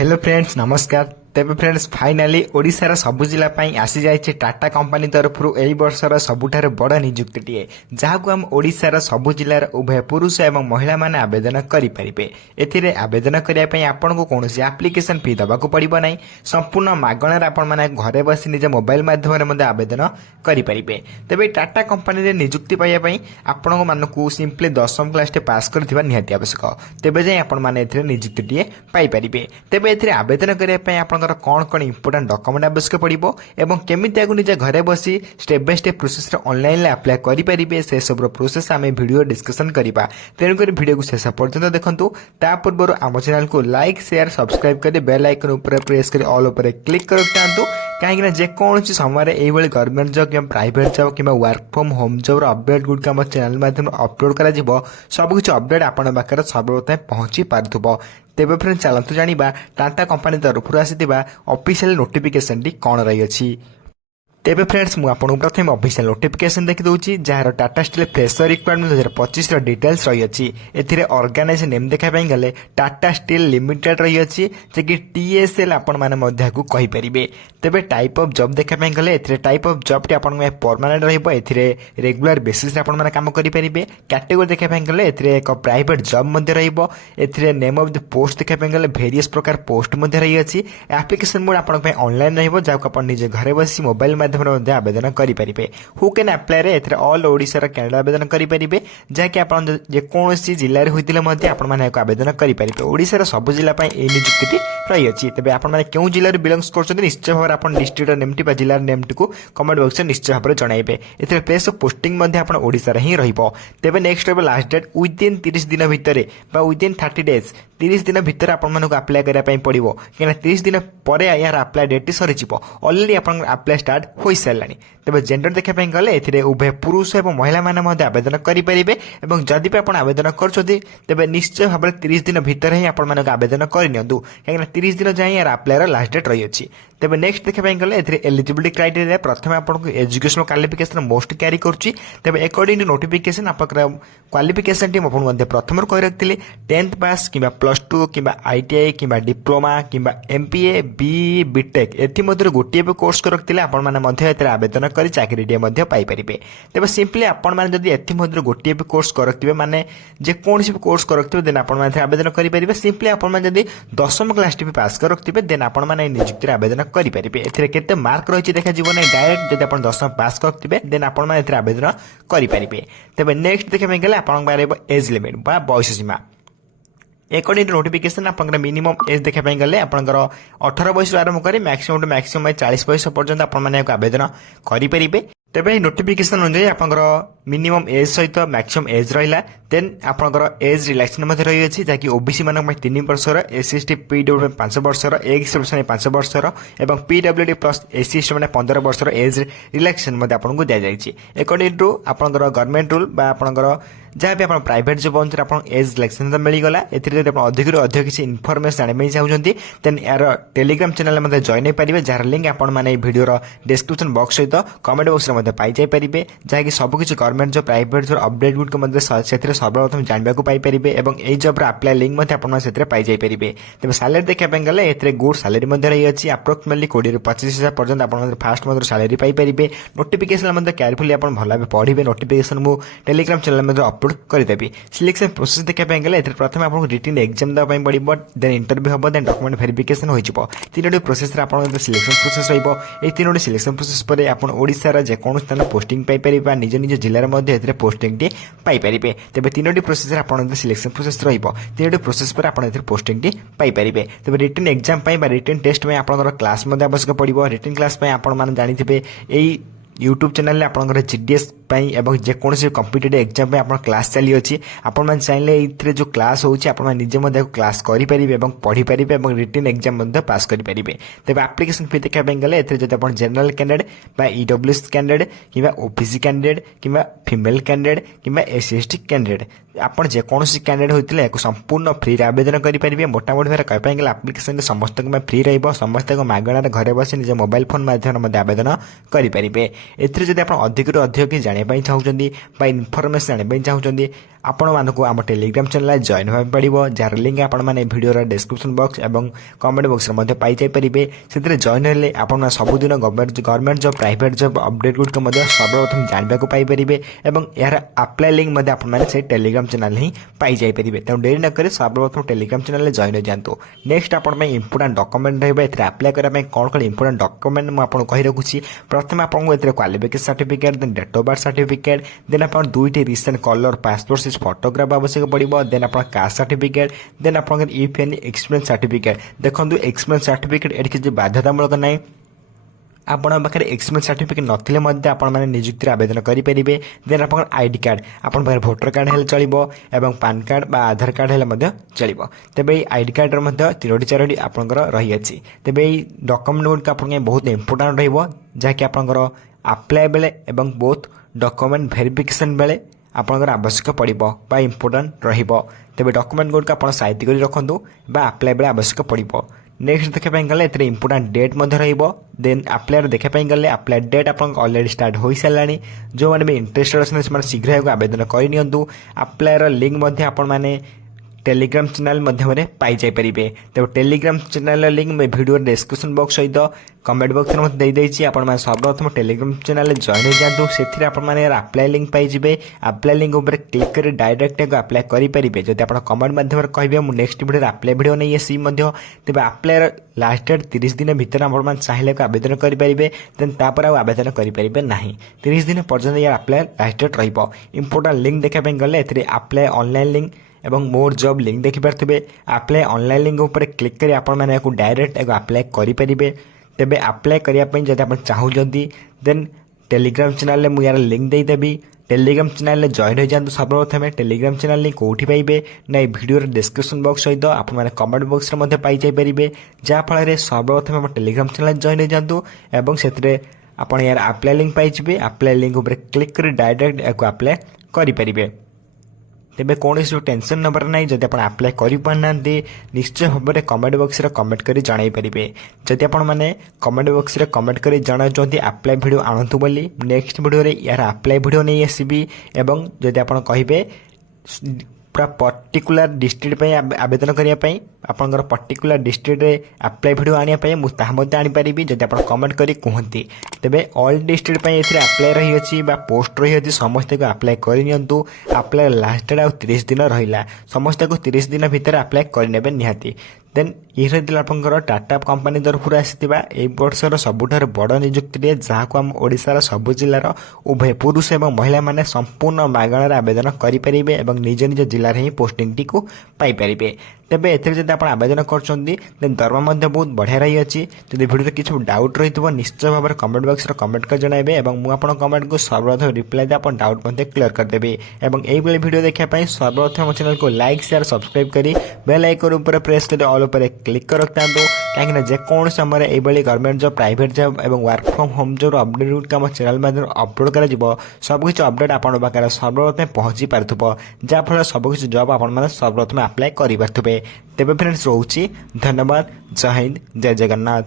Hello friends नमस्कार। तेबे friends finally ओडिशार सबु जिला आसी जाइए टाटा कंपनी तरफ यही वर्षर सबुठार बड़ निजुक्तिटे जहां आम ओडिशार सबु जिलार उभय पुरुष एवं महिला माने आवेदन करेंगे। एथिरे आवेदन करने आपन को कौन एप्लिकेशन फी दबाक पड़ो ना, संपूर्ण मागणार आपण मैंने घरे बस निज मोबाइल माध्यम आवेदन करेंगे। तेबे टाटा कंपनी निजुक्ति पाइबा आपण मानक सिंपली 10वीं क्लास पास कर निहाती आवश्यक, तेबे जाए आपण मैंने निजुक्ति पाइपर। तेबे ए आवेदन करने कौन कौन इंपोर्टाट डॉक्यूमेंट आवश्यक पड़ो और केमी निजे घरे बसी step by step process online apply करेंगे से सब प्रोसेस आम वीडियो डिस्कशन करवा। तेणुक वीडियो को शेष पर्यंत देखूँ। ता पूर्व आम चैनल को लाइक शेयर सब्सक्राइब कर बेल आइकन उपर प्रेस कर ऑल उपर क्लिक कर दिखाँ, कहीं जेकोसी समय ये गवर्नमेंट जॉब कि प्राइवेट जॉब कि work from home job update good आम चैनल माध्यम अपलोड कर सबकि अपडेट आपण पाखे सर्वप्रथम पहुंची पार्थुब। तेबे फ्रेंड चलतु जानिबा टाटा कंपनी तरफ आसीथिबा ऑफिशियल नोटिफिकेशन टी कौन रही अछि। तेबे फ्रेंड्स मु आपन प्रथम ऑफिशियल नोटिफिकेशन देखि दउची जार टाटा स्टील फ्रेशर रिक्वायरमेंट 2025 रो डिटेल्स रही अछि। एथिरे ऑर्गेनाइजेशन नेम देखा पई गले टाटा स्टील लिमिटेड रही अछि जे कि टीएसएल आपन माने मध्य को कहि परिबे। तेबे टाइप ऑफ जॉब देखा पई गले एथिरे टाइप ऑफ जॉब टी आपन में परमानेंट रहइबो, एथिरे रेगुलर बेसिस रे आपन माने काम करि परिबे। कैटेगरी देखा पई गले एथिरे एक प्राइवेट जॉब मध्य रहइबो। एथिरे नेम ऑफ द पोस्ट देखा पई गले वेरियस प्रकार पोस्ट मध्य रही अछि। एप्लिकेशन मोड आपन पे ऑनलाइन रहइबो जाको आपन निजे घरे बसी मोबाइल आवेदन करेंगे। हु कैन अप्लाई रे एथरे ऑल ओडिशा कैंडिडेट आवेदन करेंगे जहाँकि आप जेकोसी जिले में होते आवेदन करेंगे। ओडिशार सब जिला निजुक्ति रही है। तेज आप क्यों जिले बिलंगस कर निश्चय भाव में डिस्ट्रिक्ट नेमटी जिलार नेमटी को कमेंट बॉक्स में निश्चय भाव में जनइबे। ए प्लेस ऑफ पोस्टिंग ओडिशा ही तेज नेक्स्ट लास्ट डेट विदिन 30 दिन भितर विदिन 30 डेज 30 दिन भितर आपको अप्लाई करने पड़ो कहीं 30 दिन पर यार अप्लाई डेट सरी अलरेडी आप अप्लाई स्टार्ट हो सारा। तेज जेंडर देखापी गले ए उभय पुरुष और महिला मैंने आवेदन करेंगे। जदि भी आप आवेदन कर निश्चय भाव में 30 दिन भितर ही आप आवेदन करनी कहीं 30 दिन जाए यार अप्लाई लास्ट डेट रही है। तेज नेक्स्ट देखापी गले एलिजिबिलिटी क्राइटेरिया प्रथम आपको एजुकेशनल क्वालिफिकेशन मोस्ट क्यारी करुच्ची। तेज अकॉर्डिंग टू नोटिफिकेशन आप क्वालिफिकेशन टीम आपको प्रथम कही रखी 10th पास कि +2 कि ITI कि डिप्लोमा कि MPA BE बीटेक एमध्य गोटे भी कोर्स कर रखते आप आवेदन कर चाकरीटे पाइपर। तेज सिंपली आपड़ी एमध्य गोटे भी कोर्स कर रखिए माने जेकोसी भी कोर्स कर रखिए देन आप आवेदन करेंगे। सिंपली आपड़ी 10वीं क्लास टी पास कर रखिए देन आप निजुक्ति आवेदन करेंगे। एते मार्क रही देखा ना डायरेक्ट जब आप 10वीं पास कर रखिए देन आप आवेदन करेंगे। तेज नेक्स्ट देखा गले आप एज लिमिट बा बयस सीमा अकॉर्डिंग टू नोटिफिकेशन आप मिनिमम एज देखापी गले आप 18 बयस आरंभ कर मैक्सिमम टू मैक्सिमम 40 बयस पर्यंत आप आवेदन करेंगे। तेबे नोटिफिकेशन अनुसार आप मिनिमम एज सहित मैक्सिमम एज रहा देन आपंकर एज रिलैक्सेशन रही है जहाँकि ओबीसी मान 3 वर्षर SC ST PWD 5 वर्षर एक्स सर्विस 5 वर्षर और PWD प्लस SC ST मैंने 15 वर्षर एज रिलैक्सेशन आपको दी जाए। अकॉर्डिंग टू आपंकर गवर्नमेंट रूल आपंकर जहाँ भी आप प्राइवेट जॉब अनुसार आप एज रिलैक्सेशन मिलगला। अधिक अधिक किसी इनफर्मेशन जानते चाहते देन यार टेलीग्राम चैनल जॉइन हो पारे जार लिंक आपने भिडियो डिस्क्रिप्शन बॉक्स सहित कमेंट बॉक्स में पाई जापरेंगे जहाँकि सबकि government job private job update गुड सर्वप्रथम जानवाक पाइपर और यही जॉब अप्लाई लिंक आपने पाई जापरेंगे। तेज सालेरी देखापी गले ए गुड सालेरी रही है अप्रोक्सीमेटली 20 ରୁ 25,000 पर्यंत आप fast salary Piper. Notification carefully आप भल भाव पढ़े। नोटिफिकेशन मुझे टेलीग्राम चैनल में अपलोड करदेवी। सिलेक्शन प्रोसेस देखापी गले प्रथम आपको रिटन एग्जाम देवाई पड़ो देन इंटरव्यू हम देन डॉक्यूमेंट वेरिफिकेशन हो 3टी प्रोसेस सिलेक्शन प्रोसेस रही। 3टी सिलेक्शन प्रोसेस पर आप ओडिशार जेको स्थान पोस्टिंग पाइपर निज निज जिले में पोस्टिंग टी पाइपर। तेज 3टी प्रोसेस आप सिलेक्शन प्रोसेस रही 3टी प्रोसेस पर आप पोस्टिंग टी पाइपर। तेज रिटन एग्जाम रिटन टेस्ट में आप क्लास आवश्यक पड़ो। रिटन क्लास आप जानते यही यूट्यूब चैनल आपंकर GDS एवं जेकोसी कॉम्पिटिटिव एग्जाम आप क्लास चली अच्छी आपण चाहिए ये जो क्लास होने निजे क्लास करेंगे और पढ़ी पारे और रिटन एग्जाम पास करेंगे। तेज एप्लिकेशन फी देखा गले जब आप जनरल कैंडिडेट EWS कैंडिडेट कि OBC कैंडिडेट कि फीमेल कैंडिडेट कि SC ST कैंडिडेट आप जेकोसी कैंडिडेट होते हैं संपूर्ण फ्री आवेदन करेंगे। मोटामोटी भाव कहीं गले एप्लिकेशन समस्त फ्री समस्त मागणार घरे बस निज मोबाइल फोन माध्यम आवेदन करेंगे। एथिरे जदि आप अधिक अधिक जान ଜାଣିବା ଚାହୁଁଛନ୍ତି ବା ଇନଫର୍ମେସନ୍ ଜାଣିବା ଚାହୁଁଛନ୍ତି ଆପଣମାନଙ୍କୁ ଆମ ଟେଲିଗ୍ରାମ ଚ୍ୟାନେଲରେ ଜଏନ୍ ହେବାକୁ ପଡ଼ିବ, ଯାହାର ଲିଙ୍କ୍ ଆପଣମାନେ ଭିଡ଼ିଓର ଡେସ୍କ୍ରିପସନ୍ ବକ୍ସ ଏବଂ କମେଣ୍ଟ ବକ୍ସରେ ମଧ୍ୟ ପାଇଯାଇପାରିବେ। ସେଥିରେ ଜଏନ୍ ହେଲେ ଆପଣମାନେ ସବୁଦିନ government job, private job update ଗୁଡ଼ିକ ମଧ୍ୟ ସର୍ବପ୍ରଥମେ ଜାଣିବାକୁ ପାଇପାରିବେ ଏବଂ ଏହାର ଆପ୍ଲାଏ ଲିଙ୍କ୍ ମଧ୍ୟ ଆପଣମାନେ ସେହି ଟେଲିଗ୍ରାମ ଚ୍ୟାନେଲ ହିଁ ପାଇଯାଇପାରିବେ। ତେଣୁ ଡେରି ନ କରି ସର୍ବପ୍ରଥମ ଟେଲିଗ୍ରାମ ଚ୍ୟାନେଲରେ ଜଏନ୍ ହୋଇଯାନ୍ତୁ। ନେକ୍ସଟ ଆପଣଙ୍କ ପାଇଁ ଇମ୍ପୋର୍ଟାଣ୍ଟ ଡକ୍ୟୁମେଣ୍ଟ ରହିବ। ଏଥିରେ ଆପ୍ଲାଏ କରିବା ପାଇଁ କ'ଣ କ'ଣ ଇମ୍ପୋର୍ଟାଣ୍ଟ ଡକ୍ୟୁମେଣ୍ଟ ମୁଁ ଆପଣଙ୍କୁ କହି ରଖୁଛି। ପ୍ରଥମେ ଆପଣଙ୍କୁ ଏଥିରେ qualification certificate, then date of birth certificate, then ଆପଣ 2ଟି recent colour passport size photograph ଆବଶ୍ୟକ ପଡ଼ିବ, ଦେନ୍ ଆପଣ କାଷ୍ଟ ସାର୍ଟିଫିକେଟ୍, ଦେନ୍ ଆପଣଙ୍କର ଇଫ୍ ଏନି ଏକ୍ସପିରିଏନ୍ସ ସାର୍ଟିଫିକେଟ୍। ଦେଖନ୍ତୁ ଏକ୍ସପିରିଏନ୍ସ ସାର୍ଟିଫିକେଟ୍ ଏଠି କିଛି ବାଧ୍ୟତାମୂଳକ ନାହିଁ। ଆପଣଙ୍କ ପାଖରେ ଏକ୍ସପିରିଏନ୍ସ ସାର୍ଟିଫିକେଟ୍ ନଥିଲେ ମଧ୍ୟ ଆପଣମାନେ ନିଯୁକ୍ତିରେ ଆବେଦନ କରିପାରିବେ। ଦେନ୍ ଆପଣଙ୍କର ଆଇଡି କାର୍ଡ଼, ଆପଣଙ୍କ ପାଖରେ ଭୋଟର କାର୍ଡ଼ ହେଲେ ଚଳିବ ଏବଂ ପାନ୍ କାର୍ଡ଼ ବା ଆଧାର କାର୍ଡ଼ ହେଲେ ମଧ୍ୟ ଚଳିବ। ତେବେ ଏଇ ଆଇଡି କାର୍ଡ଼ର ମଧ୍ୟ 3ଟି 4ଟି ଆପଣଙ୍କର ରହିଅଛି। ତେବେ ଏଇ ଡକ୍ୟୁମେଣ୍ଟ ଗୁଡ଼ିକ ଆପଣଙ୍କ ପାଇଁ ବହୁତ ଇମ୍ପୋର୍ଟାଣ୍ଟ ରହିବ, ଯାହାକି ଆପଣଙ୍କର ଆପ୍ଲାଏ ବେଳେ ଏବଂ ବୋଥ୍ ଡକ୍ୟୁମେଣ୍ଟ ଭେରିଫିକେସନ୍ ବେଳେ ଆପଣଙ୍କର ଆବଶ୍ୟକ ପଡ଼ିବ ବା ଇମ୍ପୋର୍ଟାଣ୍ଟ ରହିବ। ତେବେ ଡକ୍ୟୁମେଣ୍ଟ ଗୁଡ଼ିକ ଆପଣ ସାଇତି କରି ରଖନ୍ତୁ ବା ଆପ୍ଲାଏ ବେଳେ ଆବଶ୍ୟକ ପଡ଼ିବ। ନେକ୍ସଟ ଦେଖିବା ପାଇଁ ଗଲେ ଏଥିରେ ଇମ୍ପୋର୍ଟାଣ୍ଟ ଡେଟ୍ ମଧ୍ୟ ରହିବ। ଦେନ୍ ଆପ୍ଲାଏର ଦେଖିବା ପାଇଁ ଗଲେ ଆପ୍ଲାଏ ଡେଟ୍ ଆପଣଙ୍କ ଅଲରେଡ଼ି ଷ୍ଟାର୍ଟ ହୋଇସାରିଲାଣି। ଯେଉଁମାନେ ବି ଇଣ୍ଟରେଷ୍ଟେଡ୍ ଅଛନ୍ତି ସେମାନେ ଶୀଘ୍ର ଏହାକୁ ଆବେଦନ କରିନିଅନ୍ତୁ। ଆପ୍ଲାଏର ଲିଙ୍କ୍ ମଧ୍ୟ ଆପଣମାନେ ଟେଲିଗ୍ରାମ ଚ୍ୟାନେଲ ମାଧ୍ୟମରେ ପାଇଯାଇପାରିବେ। ତେବେ ଟେଲିଗ୍ରାମ ଚ୍ୟାନେଲର ଲିଙ୍କ୍ ମୁଁ ଭିଡ଼ିଓର ଡେସ୍କ୍ରିପସନ୍ ବକ୍ସ ସହିତ କମେଣ୍ଟ ବକ୍ସରେ ମଧ୍ୟ ଦେଇଦେଇଛି। ଆପଣମାନେ ସର୍ବପ୍ରଥମ ଟେଲିଗ୍ରାମ ଚ୍ୟାନେଲରେ ଜଏନ୍ ହୋଇଯାନ୍ତୁ। ସେଥିରେ ଆପଣମାନେ ଆପ୍ଲାଏ ଲିଙ୍କ୍ ପାଇଯିବେ। ଆପ୍ଲାଏ ଲିଙ୍କ୍ ଉପରେ କ୍ଲିକ୍ କରି ଡାଇରେକ୍ଟ ଏହାକୁ ଆପ୍ଲାଏ କରିପାରିବେ। ଯଦି ଆପଣ କମେଣ୍ଟ ମାଧ୍ୟମରେ କହିବେ ମୁଁ ନେକ୍ସଟ ଭିଡ଼ିଓରେ ଆପ୍ଲାଏ ଭିଡ଼ିଓ ନେଇ ଆସିବି ମଧ୍ୟ, ତେବେ ଆପ୍ଲାଏର ଲାଷ୍ଟ ଡେଟ୍ 30 ଦିନ ଭିତରେ ଆପଣମାନେ ଚାହିଁଲେ ଆବେଦନ କରିପାରିବେ। ଦେନ୍ ତାପରେ ଆଉ ଆବେଦନ କରିପାରିବେ ନାହିଁ। 30 ଦିନ ପର୍ଯ୍ୟନ୍ତ ଏହାର ଆପ୍ଲାଏ ଲାଷ୍ଟ ଡେଟ୍ ରହିବ। ଇମ୍ପୋର୍ଟାଣ୍ଟ ଲିଙ୍କ୍ ଦେଖିବା ପାଇଁ ଗଲେ ଏଥିରେ ଆପ୍ଲାଏ ଅନଲାଇନ୍ ଲିଙ୍କ୍ ଏବଂ ମୋର୍ ଜବ୍ ଲିଙ୍କ୍ ଦେଖିପାରୁଥିବେ। ଆପ୍ଲାଏ ଅନଲାଇନ୍ ଲିଙ୍କ୍ ଉପରେ କ୍ଲିକ୍ କରି ଆପଣମାନେ ଏହାକୁ ଡାଇରେକ୍ଟ ଏହାକୁ ଆପ୍ଲାଏ କରିପାରିବେ। ତେବେ ଆପ୍ଲାଏ କରିବା ପାଇଁ ଯଦି ଆପଣ ଚାହୁଁଛନ୍ତି ଦେନ୍ ଟେଲିଗ୍ରାମ ଚ୍ୟାନେଲରେ ମୁଁ ୟାର ଲିଙ୍କ୍ ଦେଇଦେବି। ଟେଲିଗ୍ରାମ ଚ୍ୟାନେଲରେ ଜଏନ୍ ହୋଇଯାନ୍ତୁ। ସର୍ବପ୍ରଥମେ ଟେଲିଗ୍ରାମ ଚ୍ୟାନେଲ ଲିଙ୍କ୍ କେଉଁଠି ପାଇବେ ନା এই ଭିଡ଼ିଓର ଡେସ୍କ୍ରିପସନ୍ ବକ୍ସ ସହିତ ଆପଣମାନେ କମେଣ୍ଟ ବକ୍ସରେ ମଧ୍ୟ ପାଇଯାଇପାରିବେ। ଯାହାଫଳରେ ସର୍ବପ୍ରଥମେ ଆମ ଟେଲିଗ୍ରାମ ଚ୍ୟାନେଲ ଜଏନ୍ ହୋଇଯାନ୍ତୁ ଏବଂ ସେଥିରେ ଆପଣ ୟାର ଆପ୍ଲାଏ ଲିଙ୍କ୍ ପାଇଯିବେ। ଆପ୍ଲାଏ ଲିଙ୍କ୍ ଉପରେ କ୍ଲିକ୍ କରି ଡାଇରେକ୍ଟ ଏହାକୁ ଆପ୍ଲାଏ କରିପାରିବେ। ତେବେ କୌଣସି ଟେନସନ୍ ନେବାର ନାହିଁ। ଯଦି ଆପଣ ଆପ୍ଲାଏ କରିପାରୁନାହାନ୍ତି ନିଶ୍ଚୟ ଭାବରେ କମେଣ୍ଟ ବକ୍ସରେ କମେଣ୍ଟ କରି ଜଣାଇ ପାରିବେ। ଯଦି ଆପଣମାନେ କମେଣ୍ଟ ବକ୍ସରେ କମେଣ୍ଟ କରି ଜଣାଉଛନ୍ତି ଆପ୍ଲାଏ ଭିଡ଼ିଓ ଆଣନ୍ତୁ ବୋଲି, ନେକ୍ସଟ ଭିଡ଼ିଓରେ ୟାର ଆପ୍ଲାଏ ଭିଡ଼ିଓ ନେଇ ଆସିବି। ଏବଂ ଯଦି ଆପଣ କହିବେ ପୁରା ପର୍ଟିକୁଲାର ଡିଷ୍ଟ୍ରିକ୍ଟ ପାଇଁ ଆବେଦନ କରିବା ପାଇଁ, ଆପଣଙ୍କର ପର୍ଟିକୁଲାର ଡିଷ୍ଟ୍ରିକ୍ଟରେ ଆପ୍ଲାଏ ଭିଡ଼ିଓ ଆଣିବା ପାଇଁ ମୁଁ ତାହା ମଧ୍ୟ ଆଣିପାରିବି ଯଦି ଆପଣ କମେଣ୍ଟ କରି କୁହନ୍ତି। ତେବେ ଅଲ୍ ଡିଷ୍ଟ୍ରିକ୍ଟ ପାଇଁ ଏଥିରେ ଆପ୍ଲାଏ ରହିଅଛି ବା ପୋଷ୍ଟ ରହିଅଛି। ସମସ୍ତଙ୍କୁ ଆପ୍ଲାଏ କରିନିଅନ୍ତୁ। ଆପ୍ଲାଏ ଲାଷ୍ଟ ଡେଟ୍ ଆଉ 30 ଦିନ ରହିଲା। ସମସ୍ତଙ୍କୁ 30 ଦିନ ଭିତରେ ଆପ୍ଲାଏ କରିନେବେ ନିହାତି। ଦେନ୍ ଇଏ ରହିଥିଲା ଆପଣଙ୍କର ଟାଟା କମ୍ପାନୀ ତରଫରୁ ଆସିଥିବା ଏହି ବର୍ଷର ସବୁଠାରୁ ବଡ଼ ନିଯୁକ୍ତିଟିଏ, ଯାହାକୁ ଆମ ଓଡ଼ିଶାର ସବୁ ଜିଲ୍ଲାର ଉଭୟ ପୁରୁଷ ଏବଂ ମହିଳାମାନେ ସମ୍ପୂର୍ଣ୍ଣ ମାଗଣାରେ ଆବେଦନ କରିପାରିବେ ଏବଂ ନିଜ ନିଜ ଜିଲ୍ଲାରେ ହିଁ ପୋଷ୍ଟିଂଟିକୁ ପାଇପାରିବେ। ତେବେ ଏଥିରେ ଯଦି ଆପଣ ଆବେଦନ କରୁଛନ୍ତି ଦେନ୍ ଦରମା ମଧ୍ୟ ବହୁତ ବଢ଼ିଆ ରହିଅଛି। ଯଦି ଭିଡ଼ିଓରେ କିଛି ଡାଉଟ୍ ରହିଥିବ ନିଶ୍ଚୟ ଭାବରେ କମେଣ୍ଟ ବକ୍ସରେ କମେଣ୍ଟ କରି ଜଣାଇବେ ଏବଂ ମୁଁ ଆପଣଙ୍କ କମେଣ୍ଟକୁ ସର୍ବପ୍ରଥମେ ରିପ୍ଲାଏ ଦେଇ ଆପଣ ଡାଉଟ୍ ମଧ୍ୟ କ୍ଲିୟର କରିଦେବି। ଏବଂ ଏଇଭଳି ଭିଡ଼ିଓ ଦେଖିବା ପାଇଁ ସର୍ବପ୍ରଥମେ ମୋ ଚ୍ୟାନେଲକୁ ଲାଇକ୍ ସେୟାର ସବସ୍କ୍ରାଇବ୍ କରି ବେଲ୍ ଆଇକନ୍ ଉପରେ ପ୍ରେସ୍ କରି ଅଲ୍ ଉପରେ କ୍ଲିକ୍ କରି ରଖିଥାନ୍ତୁ। କାହିଁକିନା ଯେକୌଣସି ସମୟରେ ଏଇଭଳି ଗଭର୍ଣ୍ଣମେଣ୍ଟ ଜବ୍, ପ୍ରାଇଭେଟ୍ ଜବ୍ ଏବଂ work from home job update ଗୁଡ଼ିକ ଆମ ଚ୍ୟାନେଲ ମାଧ୍ୟମରେ ଅପଲୋଡ଼ କରାଯିବ। ସବୁକିଛି ଅପଡେଟ୍ ଆପଣଙ୍କ ପାଖରେ ସର୍ବପ୍ରଥମେ ପହଞ୍ଚି ପାରୁଥିବ, ଯାହାଫଳରେ ସବୁକିଛି ଜବ୍ ଆପଣମାନେ ସର୍ବପ୍ରଥମେ ଆପ୍ଲାଏ କରିପାରୁଥିବେ। ତେବେ ଫ୍ରେଣ୍ଡସ୍ ରହୁଛି, ଧନ୍ୟବାଦ, ଜୟ ହିନ୍ଦ, ଜୟ ଜଗନ୍ନାଥ।